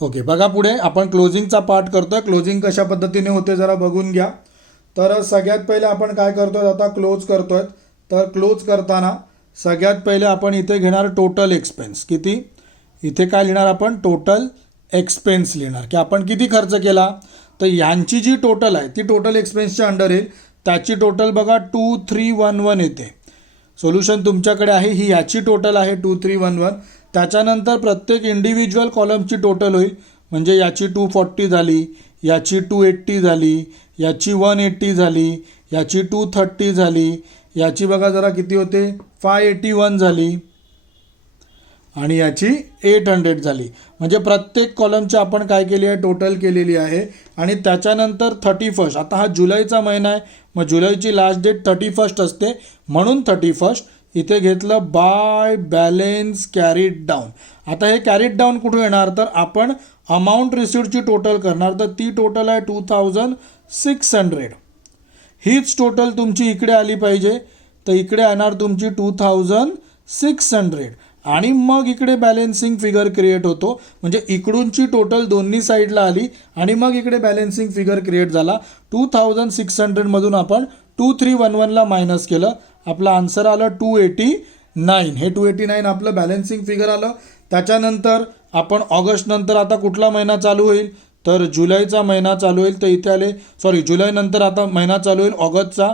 Okay, बघा पुढे आपण क्लोजिंगचा पार्ट करतोय. क्लोजिंग कशा पद्धतीने होते जरा बघून घ्या. तर सगळ्यात पहिले आपण काय करतोय, आता क्लोज करतोय. तर क्लोज करताना सगळ्यात पहिले आपण इथे घेणार टोटल एक्सपेन्स. किती, इथे काय लिहिणार आपण, टोटल एक्सपेन्स लिहिणार की आपण किती खर्च केला. तर यांची जी टोटल आहे ती टोटल एक्सपेन्सच्या अंडर येईल. त्याची टोटल बघा 2311 येते. सोल्युशन तुमच्याकडे आहे. ही याची टोटल आहे 2311. त्याच्यानंतर प्रत्येक इंडिव्हिज्युअल कॉलमची टोटल होईल. म्हणजे याची 240 झाली, याची 280 झाली, याची 180 झाली, याची 230 झाली, याची बघा जरा किती होते 581 झाली आणि याची 800 झाली. म्हणजे प्रत्येक कॉलमची आपण काय केली आहे, टोटल केलेली आहे. आणि त्याच्यानंतर 31. आता हा जुलैचा महिना आहे, मग जुलैची लास्ट डेट 31 असते, म्हणून 31 इथे घेतलं बाय बॅलेन्स कॅरीड डाऊन. आता हे कॅरीड डाऊन कुठून येणार, तर आपण अमाऊंट रिसिव्डची टोटल करणार. तर ती टोटल आहे 2600. हीच टोटल तुमची इकडे आली पाहिजे. तर इकडे येणार तुमची 2600 आणि मग इकडे बॅलेन्सिंग फिगर क्रिएट होतो. म्हणजे इकडूनची टोटल दोन्ही साईडला आली आणि मग इकडे बॅलेन्सिंग फिगर क्रिएट झाला. 2600मधून आपण 2311ला मायनस केलं, आपलं आन्सर आलं 289. हे 289 आपलं बॅलेन्सिंग फिगर आलं. त्याच्यानंतर आपण ऑगस्ट नंतर आता कुठला महिना चालू होईल, तर जुलैचा महिना चालू होईल. तर इथे आले, सॉरी, जुलैनंतर आता महिना चालू होईल ऑगस्टचा.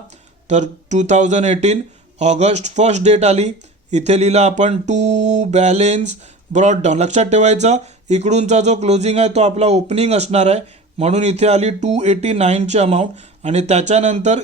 तर 2018 ऑगस्ट फर्स्ट डेट आली. इथे लिहिलं आपण टू बॅलेन्स ब्रॉड डाऊन. लक्षात ठेवायचं, इकडूनचा जो क्लोजिंग आहे तो आपला ओपनिंग असणार आहे, म्हणून इथे आली 289ची अमाऊंट. आणि त्याच्यानंतर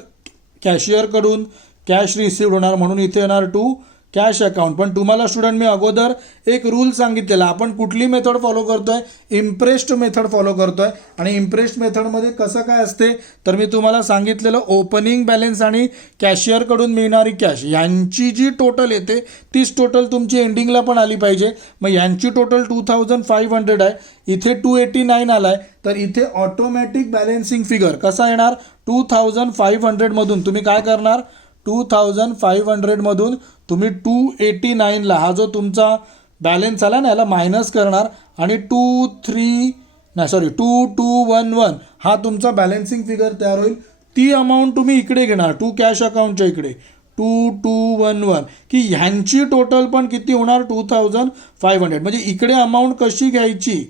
कॅशियरकडून कॅश रिसिव्ड होणार, म्हणून इथे येणार टू कॅश अकाउंट. पण तुम्हाला स्टुडंट मी अगोदर एक रूल सांगितलेला, आपण कुठली मेथड फॉलो करतोय, इम्प्रेस्ड मेथड फॉलो करतोय. आणि इम्प्रेस्ड मेथडमध्ये कसं काय असते, तर मी तुम्हाला सांगितलेलं ओपनिंग बॅलन्स आणि कॅशियरकडून मिळणारी कॅश यांची जी टोटल येते तीच टोटल तुमची एंडिंगला पण आली पाहिजे. मग यांची टोटल 2500 आहे, इथे 289 आला आहे. तर इथे ऑटोमॅटिक बॅलेन्सिंग फिगर कसा येणार, 2500मधून तुम्ही काय करणार, 2500मधून तुम्ही 289ला हा जो तुमचा बॅलन्स आला ना याला मायनस करणार आणि 2211 हा तुमचा बॅलन्सिंग फिगर तयार होईल. ती अमाऊंट तुम्ही इकडे घेणार, टू कॅश अकाउंटच्या इकडे 2211, की ह्यांची टोटल पण किती होणार 2500. म्हणजे इकडे अमाऊंट कशी घ्यायची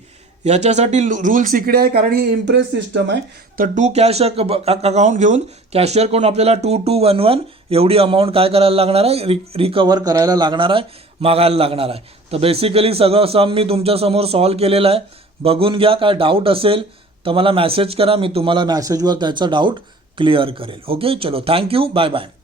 याच्यासाठी रूल्स इकडे आहे, कारण ही इम्प्रेस सिस्टम आहे. तर टू कॅश अकाउंट घेऊन कॅशियरकडून आपल्याला 2211 एवढी अमाऊंट काय करायला लागणार आहे, रिकवर करायला लागणार आहे, मागायला लागणार आहे. तर बेसिकली सगळं सम मी तुमच्यासमोर सॉल्व केलेलं आहे. बघून घ्या, काय डाऊट असेल तर मला मॅसेज करा, मी तुम्हाला मॅसेजवर त्याचा डाऊट क्लिअर करेल. ओके, चलो, थँक्यू, बाय बाय.